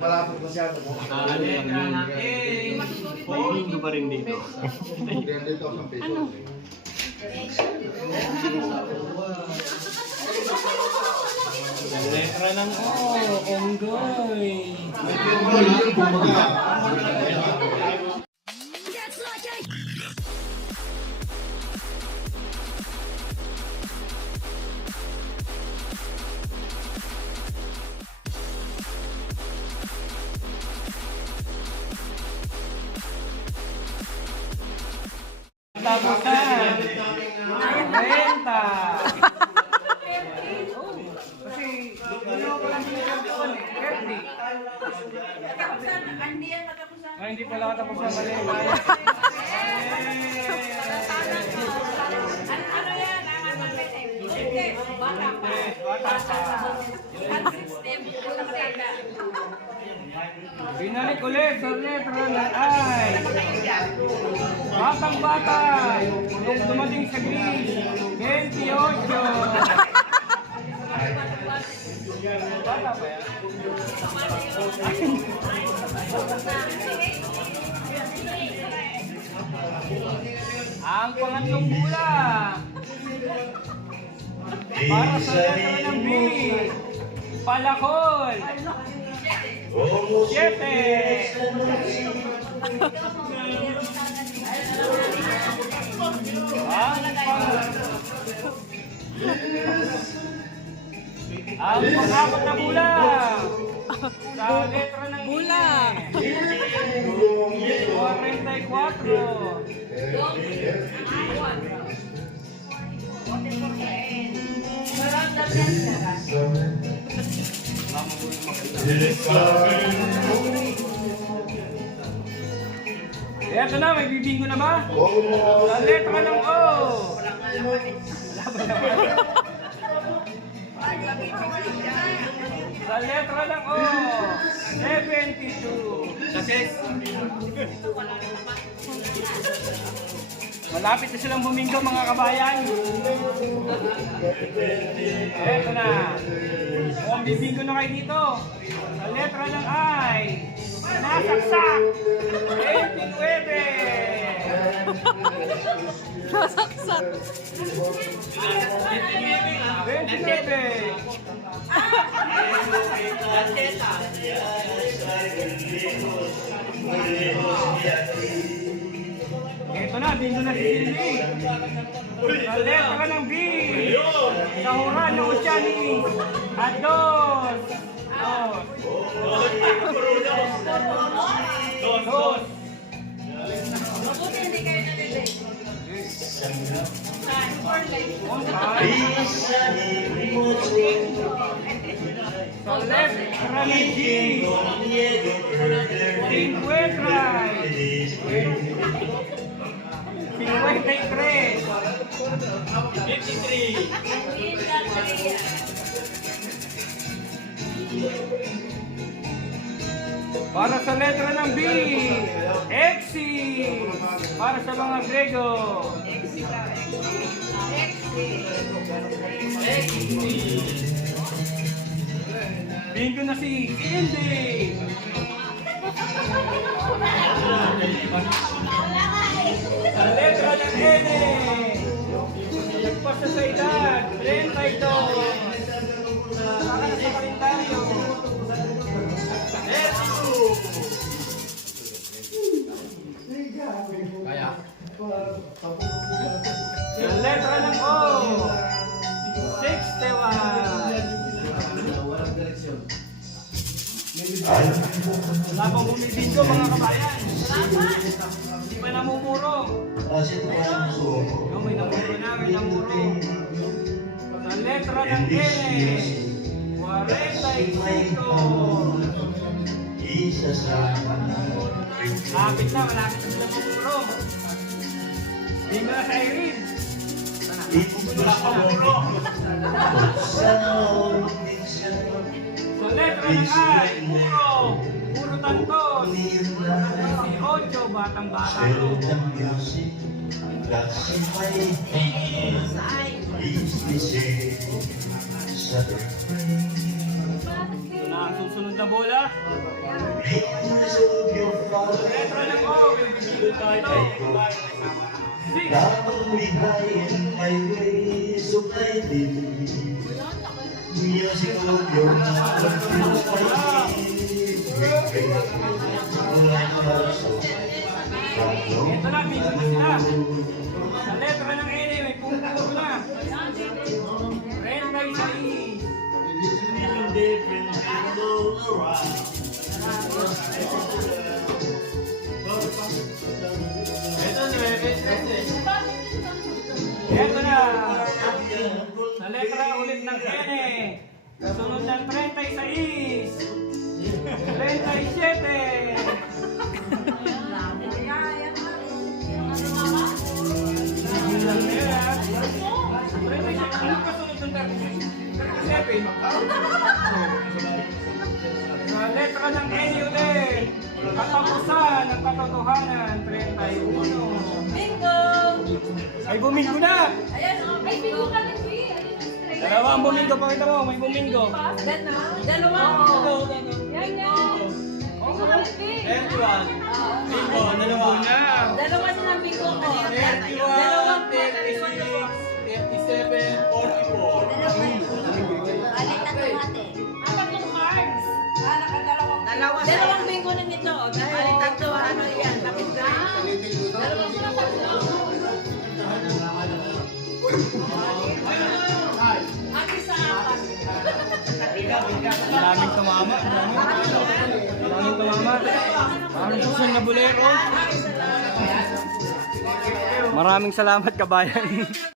Malapit masyado mo. Letra ng A. May bingo pa rin dito. 300,000 pesos. Ano? Letra ng O. Onggoy. Tapos na. Renta. Kasi, ano ko lang pinagkakuan eh. 30. Ay, hindi pala katapos na mali. Bata pa. Binalik ulit sa letra ng I. Batang bata. Nung dumating sa Greece, 28. Bata pa yan? Ang pangatlong bulan. Para sa letra ng B. Palakol. 7. Ang pang-apat na bulan. Sa letra ng Bula. 44. Eto na, may bibingo na ba? Sa letra ng O. Wala ba naman? Sa letra ng O. 72. Kasi malapit na silang bumingo mga kabayan. Eto na. Mukhang bibingo na kayo dito. Sa letra ng I. Nasaksak! 29! Nasaksak. 29! Ito na, bingo na si Cindy. Sa letra ng B. Sa huran ng Oceanic. At dos. Dos. Sa letra ng G. 53. Para sa letra ng B, Exi. Para sa mga Grego. Bingo na si Cindy. Sa letra ng N, nagpasa sa edad, 32. Saka na sa kalendaryo. Sa letra ng O, 61. Wala pang bumibingo mga kabayan. Hindi pa namumuro. May namuro na, may namuro. Sa letra ng N, 45. Malapit na sila mamuro. Bingo na sa Irene. Wala pang muro. Sa letra ng I, puro tantos. 18, batang-bata to. Ito na ang susunod. Susunod na bola. Letra ng O. Ito. 6. Ito na, bingo na sila. Sa letra ng N, may punto na. 36. Ito na. Sa letra ulit ng N. Sunod ng 36. 37. Ano ka sunod ng 37? Sa letra ng N ulit. Katapusan ng katotohanan. 31. Bingo! Ay, bumingo na! Ayan, oh. Ay, bingo ka rin, B. Ayun ang straight. Dalawang bumingo, pakita mo, may bumingo. Dalawa. Yan, yan. Bingo ka rin, B. Bingo, dalawa. Dalawa silang bingo ko. 31, Dalawang 36, 37, 44. Tatlong cards. Dalawang bingo na nito. Dahil tatlo, ano yan. Dalawang sila tatlo. Ang isa apat. Maraming tumama. Maraming tumama. Maraming susunod na bulero. Maraming salamat, kabayan.